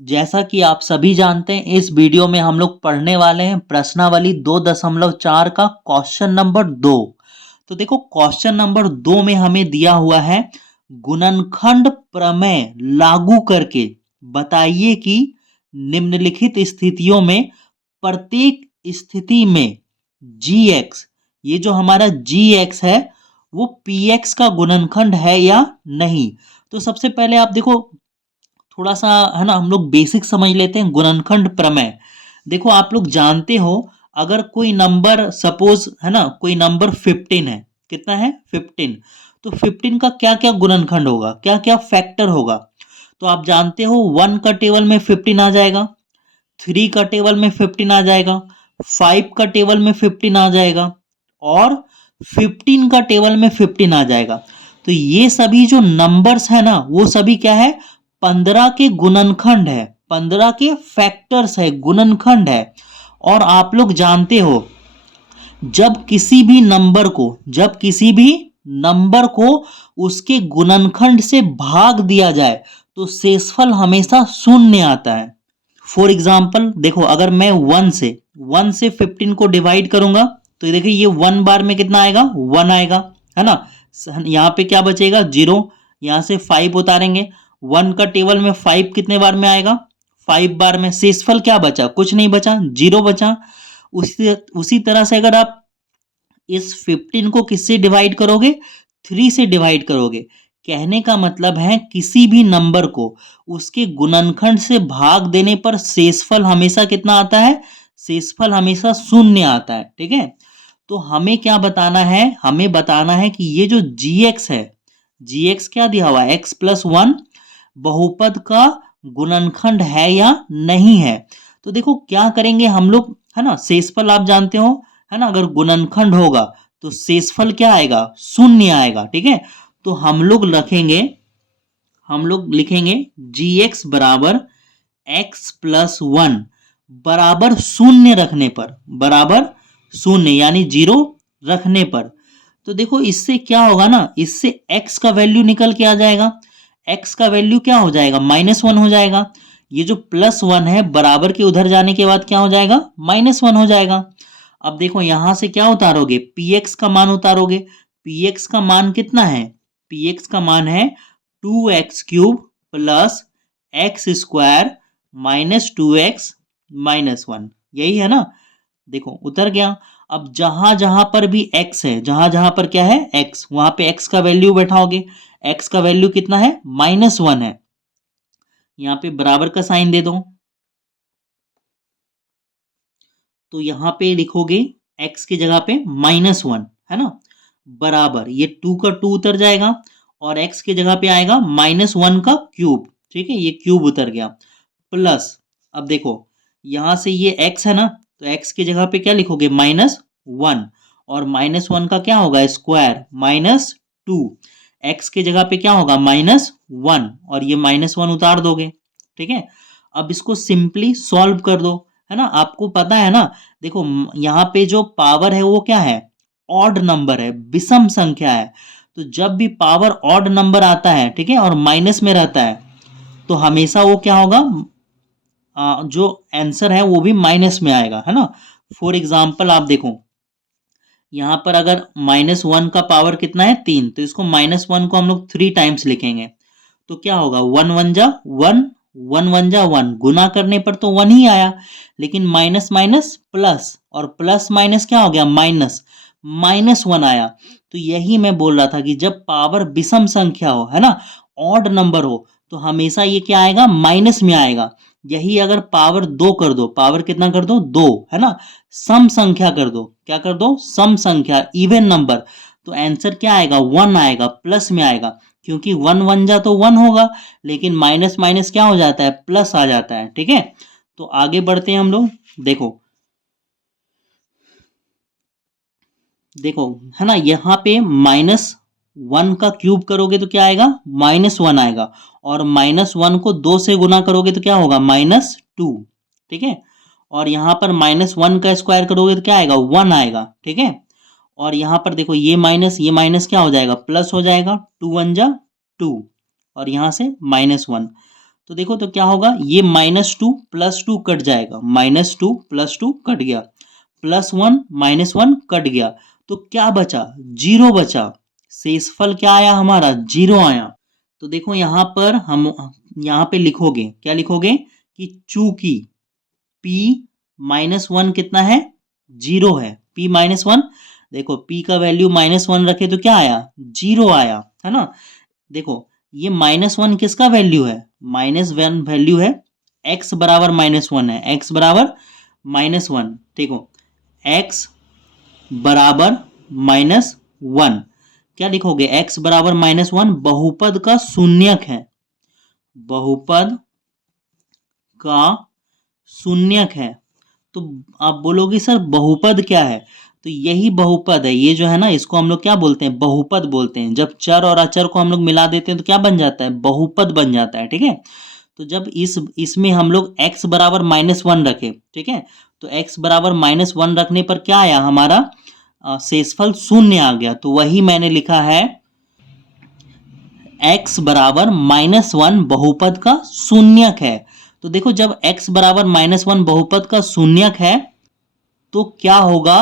जैसा कि आप सभी जानते हैं, इस वीडियो में हम लोग पढ़ने वाले हैं प्रश्नावली 2.4 का क्वेश्चन नंबर 2। तो देखो क्वेश्चन नंबर 2 में हमें दिया हुआ है गुणनखंड प्रमेय लागू करके बताइए कि निम्नलिखित स्थितियों में प्रत्येक स्थिति में gx, ये जो हमारा gx है वो px का गुणनखंड है या नहीं। तो सबसे पहले आप देखो थोड़ा सा है ना, हम लोग बेसिक समझ लेते हैं गुणनखंड प्रमेय। देखो आप लोग जानते हो, अगर कोई नंबर सपोज है ना, कोई नंबर 15 है, कितना है 15, तो 15 का क्या क्या गुणनखंड होगा, क्या क्या फैक्टर होगा। तो आप जानते हो 1 का टेबल में 15 आ जाएगा, 3 का टेबल में 15 आ जाएगा, 5 का टेबल में 15 आ जाएगा और 15 का टेबल में 15 आ जाएगा। तो ये सभी जो नंबर्स है ना, वो सभी क्या है, 15 के गुणनखंड है, 15 के फैक्टर्स है, गुणनखंड है। और आप लोग जानते हो, जब किसी भी नंबर को उसके गुणनखंड से भाग दिया जाए तो शेषफल हमेशा शून्य आता है। फॉर एग्जाम्पल देखो, अगर मैं 1 से 15 को डिवाइड करूंगा तो ये देखिए, ये 1 बार में कितना आएगा, 1 आएगा, है ना। यहाँ पे क्या बचेगा, 0। यहाँ से 5 उतारेंगे, 1 का टेबल में 5 कितने बार में आएगा, 5 बार में। शेषफल क्या बचा, कुछ नहीं बचा, 0 बचा। उसी तरह से अगर आप इस 15 को किससे डिवाइड करोगे, 3 से डिवाइड करोगे। कहने का मतलब है किसी भी नंबर को उसके गुणनखंड से भाग देने पर शेषफल हमेशा कितना आता है, शेषफल हमेशा शून्य आता है। ठीक है, तो हमें क्या बताना है, हमें बताना है कि ये जो gx है, gx क्या दिया हुआ है, x+1 बहुपद का गुणनखंड है या नहीं है। तो देखो क्या करेंगे हम लोग, है ना, शेषफल आप जानते हो, है ना, अगर गुणनखंड होगा तो शेषफल क्या आएगा, शून्य आएगा। ठीक है, तो हम लोग लिखेंगे gx बराबर x+1 बराबर शून्य रखने पर, बराबर शून्य यानी 0 रखने पर। तो देखो इससे क्या होगा ना, इससे x का वैल्यू निकल के आ जाएगा। x का वैल्यू क्या हो जाएगा, -1 हो जाएगा। ये जो +1 है बराबर के उधर जाने के बाद क्या हो जाएगा, -1 हो जाएगा। अब देखो यहां से क्या उतारोगे, px का मान उतारोगे। px का मान कितना है, px का मान है 2x³ plus x² minus 2x-1, यही है ना। देखो उतर गया। अब जहां जहां पर भी x है, जहां जहां पर क्या है x, वहां पे x का वैल्यू बैठाओगे। x का वैल्यू कितना है, -1 है। यहां पे बराबर का साइन दे दो, तो यहां पे लिखोगे x की जगह पे -1, है ना, बराबर ये 2 का 2 उतर जाएगा और x की जगह पे आएगा -1 का क्यूब। ठीक है, ये क्यूब उतर गया प्लस, अब देखो यहां से ये x है ना, तो x की जगह पे क्या लिखोगे, -1 और -1 का क्या होगा, स्क्वायर, -2। x की जगह पे क्या होगा, -1 और ये -1 उतार दोगे। ठीक है, अब इसको सिंपली सॉल्व कर दो, है ना। आपको पता है ना, देखो यहाँ पे जो पावर है वो क्या है, ऑड नंबर है, विषम संख्या है। तो जब भी पावर ऑड नंबर आता है, ठीक है, और माइनस में रहता है, तो हमेशा वो क्या होगा, जो आंसर है वो भी माइनस में आएगा, है ना। फॉर एग्जाम्पल आप देखो, यहां पर अगर -1 का पावर कितना है, 3, तो इसको -1 को हम लोग 3 टाइम्स लिखेंगे। तो क्या होगा, 1 1 जा 1, 1 1 जा 1, गुना करने पर तो 1 ही आया, लेकिन माइनस माइनस प्लस और प्लस माइनस क्या हो गया, माइनस, -1 आया। तो यही मैं बोल रहा था कि जब पावर विषम संख्या हो, है ना, ऑड नंबर हो, तो हमेशा ये क्या आएगा, माइनस में आएगा। यही अगर पावर 2 कर दो, पावर कितना कर दो, 2, है ना, सम संख्या कर दो, क्या कर दो, सम संख्या, इवन नंबर, तो आंसर क्या आएगा, 1 आएगा, प्लस में आएगा। क्योंकि 1 1 जा तो 1 होगा, लेकिन माइनस माइनस क्या हो जाता है, प्लस आ जाता है। ठीक है, तो आगे बढ़ते हैं हम लोग। देखो देखो है ना, यहाँ पे -1 का क्यूब करोगे तो क्या आएगा, -1 आएगा, और -1 को 2 से गुना करोगे तो क्या होगा, -2। ठीक है, और यहाँ पर -1 का स्क्वायर करोगे तो क्या आएगा, 1 आएगा। ठीक है, और यहाँ पर देखो ये माइनस क्या हो जाएगा, प्लस हो जाएगा, 2 1 जा 2 और यहाँ से -1। तो देखो तो क्या होगा, ये -2 + 2 कट जाएगा, -2 + 2 कट गया, +1 -1 कट गया, तो क्या बचा, 0 बचा। शेषफल क्या आया हमारा, 0 आया। तो देखो यहाँ पर हम यहाँ पे लिखोगे, क्या लिखोगे कि चूंकि p -1 कितना है, 0 है, p -1, देखो p का वैल्यू -1 रखे तो क्या आया, 0 आया, है ना। देखो ये -1 किसका वैल्यू है, -1 वैल्यू है x बराबर -1 है, x बराबर -1। देखो x बराबर -1, क्या लिखोगे, x बराबर -1 बहुपद का शून्यक है, बहुपद का शून्यक है। तो आप बोलोगे सर बहुपद क्या है, तो यही बहुपद है, ये जो है ना इसको हम लोग क्या बोलते हैं, बहुपद बोलते हैं। जब चर और अचर को हम लोग मिला देते हैं तो क्या बन जाता है, बहुपद बन जाता है, ठीक है। तो जब इसमें हम लोग x बराबर -1 रखे, ठीक है, तो x बराबर -1 रखने पर क्या आया हमारा, शेषफल शून्य आ गया। तो वही मैंने लिखा है x बराबर -1 बहुपद का शून्यक है। तो देखो जब x बराबर -1 बहुपद का शून्यक है तो क्या होगा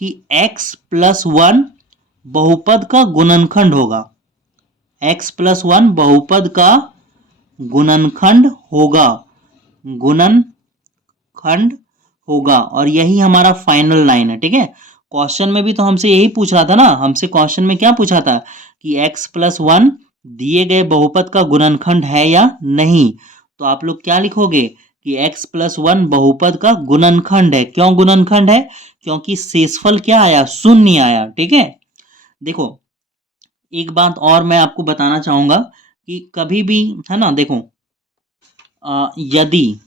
कि x + 1 बहुपद का गुणनखंड होगा, x + 1 बहुपद का गुणनखंड होगा, गुणनखंड होगा। और यही हमारा फाइनल लाइन है, ठीक है। क्वेश्चन में भी तो हमसे यही पूछ रहा था ना, हमसे क्वेश्चन में क्या पूछा था कि x + 1 दिए गए बहुपद का गुणनखंड है या नहीं। तो आप लोग क्या लिखोगे कि x + 1 बहुपद का गुणनखंड है। क्यों गुणनखंड है, क्योंकि शेषफल क्या आया, शून्य आया, ठीक है। देखो एक बात और मैं आपको बताना चाहूंगा कि कभी भी, है ना, देखो यदि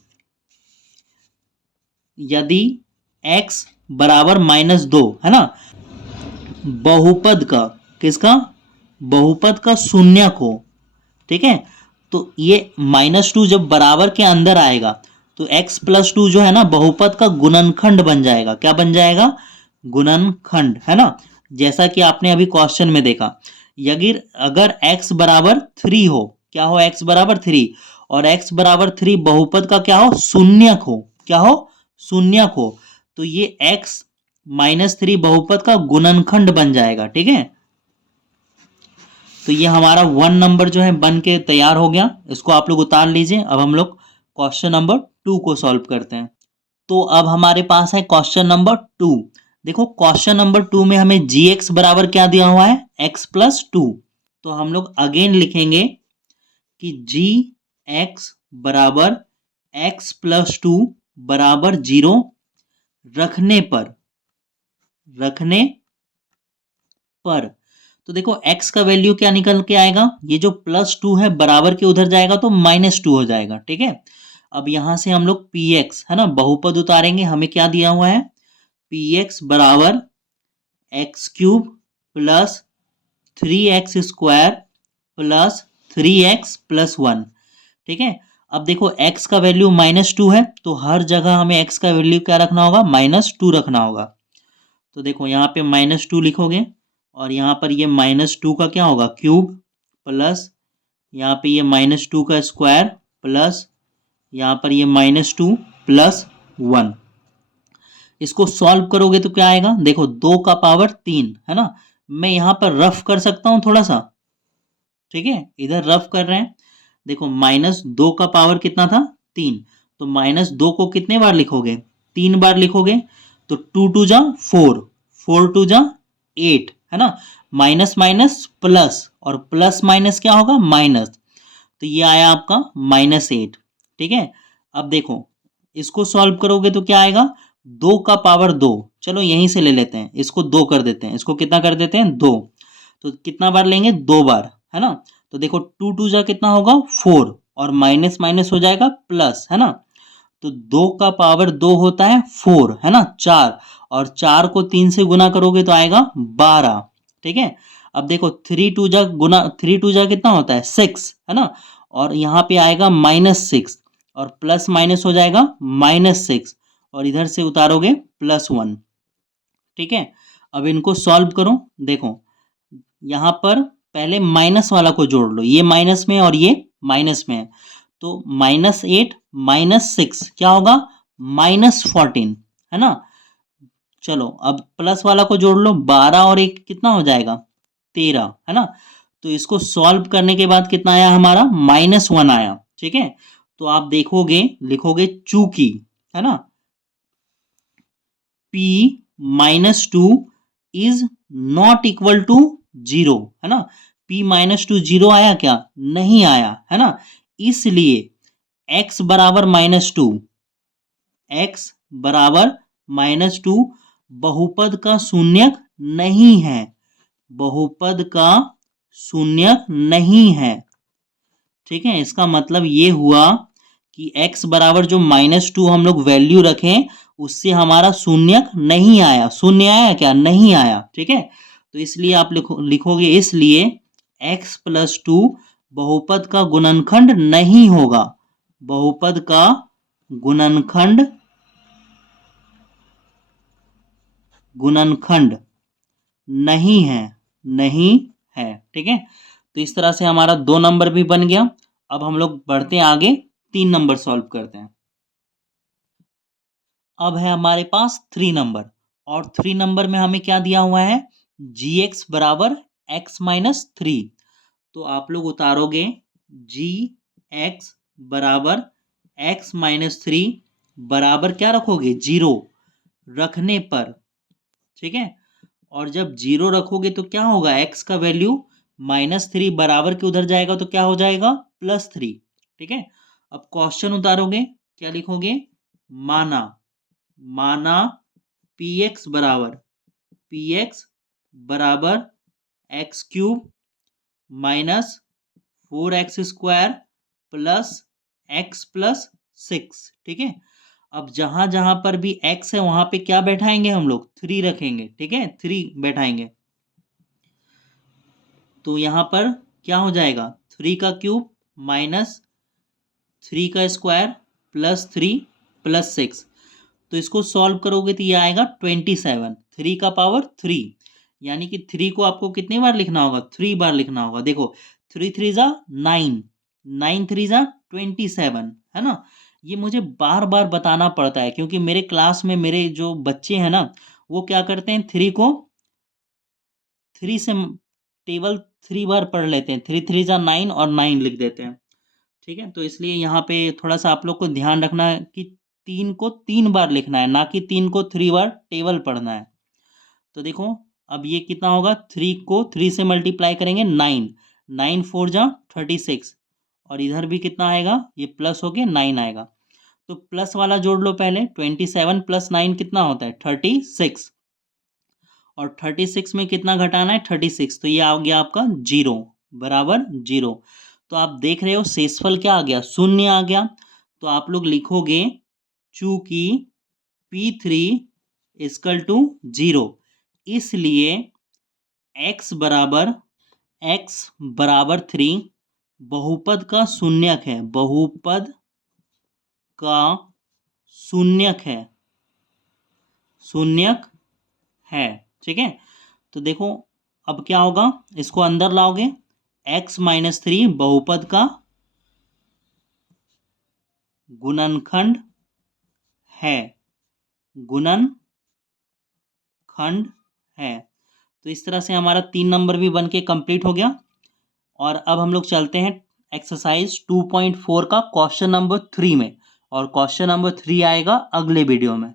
यदि x बराबर -2, है ना, बहुपद का, किसका, बहुपद का शून्यक हो, ठीक है, तो ये -2 जब बराबर के अंदर आएगा तो x + 2 जो है ना बहुपद का गुणनखंड बन जाएगा। क्या बन जाएगा, गुणनखंड, है ना। जैसा कि आपने अभी क्वेश्चन में देखा, यदि अगर x बराबर 3 हो, क्या हो, x बराबर 3, और x बराबर 3 बहुपद का क्या हो, शून्यक हो, क्या हो, शून्यक हो, तो ये x -3 बहुपद का गुणनखंड बन जाएगा, ठीक है। तो ये हमारा 1 नंबर जो है बन के तैयार हो गया, इसको आप लोग उतार लीजिए। अब हम लोग क्वेश्चन नंबर 2 को सॉल्व करते हैं। तो अब हमारे पास है क्वेश्चन नंबर 2। देखो क्वेश्चन नंबर 2 में हमें gx बराबर क्या दिया हुआ है, x + 2। तो हम लोग अगेन लिखेंगे कि gx बराबर x + 2 बराबर 0 रखने पर, तो देखो x का वैल्यू क्या निकल के आएगा, ये जो +2 है बराबर के उधर जाएगा तो -2 हो जाएगा, ठीक है। अब यहां से हम लोग px, है ना, बहुपद उतारेंगे, हमें क्या दिया हुआ है, px बराबर x³ + 3x² + 3x + 1, ठीक है। अब देखो x का वैल्यू -2 है तो हर जगह हमें x का वैल्यू क्या रखना होगा, -2 रखना होगा। तो देखो यहाँ पे -2 लिखोगे और यहाँ पर ये -2 का क्या होगा, क्यूब, प्लस यहाँ पे ये -2 का स्क्वायर, प्लस यहाँ पर ये -2 + 1। इसको सॉल्व करोगे तो क्या आएगा, देखो 2 का पावर 3, है ना। मैं यहाँ पर रफ कर सकता हूँ थोड़ा सा, ठीक है, इधर रफ कर रहे हैं। देखो -2 का पावर कितना था, 3, तो -2 को कितने बार लिखोगे, 3 बार लिखोगे। तो 2 × 2 = 4, 4 × 2 = 8, है ना। माइनस माइनस प्लस, और प्लस माइनस क्या होगा, माइनस, तो ये आया आपका -8, ठीक है। अब देखो इसको सॉल्व करोगे तो क्या आएगा, 2 का पावर 2, चलो यहीं से ले लेते हैं, इसको 2 कर देते हैं, इसको कितना कर देते हैं, 2, तो कितना बार लेंगे, 2 बार, है ना। तो देखो 2 × 2 = कितना होगा, 4, और माइनस माइनस हो जाएगा प्लस, है ना। तो 2 का पावर 2 होता है 4, है ना, 4, और 4 को 3 से गुना करोगे तो आएगा 12, ठीक है। अब देखो 3 2 जा कितना होता है, 6, है ना, और यहाँ पे आएगा -6, और प्लस माइनस हो जाएगा -6, और इधर से उतारोगे +1, ठीक है। अब इनको सॉल्व करो, देखो यहाँ पर पहले माइनस वाला को जोड़ लो, ये माइनस में और ये माइनस में है, तो -8 -6 क्या होगा, -14, है ना। चलो अब प्लस वाला को जोड़ लो, 12 और 1 कितना हो जाएगा, 13, है ना। तो इसको सॉल्व करने के बाद कितना आया हमारा, -1 आया, ठीक है। तो आप देखोगे, लिखोगे चूंकि, है ना, p -2 is not equal to 0, है ना। p -2 0 आया क्या, नहीं आया, है ना। इसलिए x बराबर -2, x बराबर -2 बहुपद का शून्यक नहीं है, बहुपद का शून्यक नहीं है, ठीक है। इसका मतलब ये हुआ कि x बराबर जो -2 हम लोग वैल्यू रखें, उससे हमारा शून्यक नहीं आया, शून्य आया क्या, नहीं आया, ठीक है। तो इसलिए आप लिखोगे इसलिए x + 2 बहुपद का गुणनखंड नहीं होगा, बहुपद का गुणनखंड नहीं है, नहीं है, ठीक है। तो इस तरह से हमारा 2 नंबर भी बन गया। अब हम लोग बढ़ते हैं आगे, 3 नंबर सॉल्व करते हैं। अब है हमारे पास 3 नंबर, और 3 नंबर में हमें क्या दिया हुआ है, gx बराबर x माइनस 3। तो आप लोग उतारोगे gx बराबर x माइनस 3 बराबर क्या रखोगे, 0 रखने पर, ठीक है। और जब 0 रखोगे तो क्या होगा, x का वैल्यू -3 बराबर के उधर जाएगा तो क्या हो जाएगा, +3, ठीक है। अब क्वेश्चन उतारोगे, क्या लिखोगे, माना, माना px बराबर x³ -4x² +x + 6, ठीक है। अब जहां जहां पर भी x है वहां पे क्या बैठाएंगे हम लोग, 3 रखेंगे, ठीक है, 3 बैठाएंगे। तो यहां पर क्या हो जाएगा, 3 का क्यूब -3 का स्क्वायर +3 + 6। तो इसको सॉल्व करोगे तो ये आएगा 27, 3 का पावर 3, यानी कि 3 को आपको कितनी बार लिखना होगा, 3 बार लिखना होगा। देखो 3 3 जा 9, 9 3 जा 27, है ना। ये मुझे बार बार बताना पड़ता है क्योंकि मेरे क्लास में मेरे जो बच्चे हैं ना, वो क्या करते हैं, 3 को 3 से टेबल 3 बार पढ़ लेते हैं, 3 3 जा 9 और 9 लिख देते हैं, ठीक है। तो इसलिए यहाँ पे थोड़ा सा आप लोग को ध्यान रखना है कि 3 को 3 बार लिखना है, ना कि 3 को 3 बार टेबल पढ़ना है। तो देखो अब ये कितना होगा, 3 को 3 से मल्टीप्लाई करेंगे 9, 9 4 जा 36, और इधर भी कितना आएगा, ये प्लस हो के 9 आएगा। तो प्लस वाला जोड़ लो पहले, 27 + 9 कितना होता है, 36, और 36 में कितना घटाना है, 36, तो ये आ गया आपका 0 बराबर 0। तो आप देख रहे हो शेषफल क्या आ गया, शून्य आ गया। तो आप लोग लिखोगे चूंकि P3 = 0, इसलिए x बराबर 3 बहुपद का शून्यक है, बहुपद का शून्यक है, शून्यक है, ठीक है। तो देखो अब क्या होगा, इसको अंदर लाओगे, x - 3 बहुपद का गुणनखंड है, गुणनखंड है। तो इस तरह से हमारा 3 नंबर भी बन के कंप्लीट हो गया। और अब हम लोग चलते हैं एक्सरसाइज 2.4 का क्वेश्चन नंबर 3 में, और क्वेश्चन नंबर 3 आएगा अगले वीडियो में।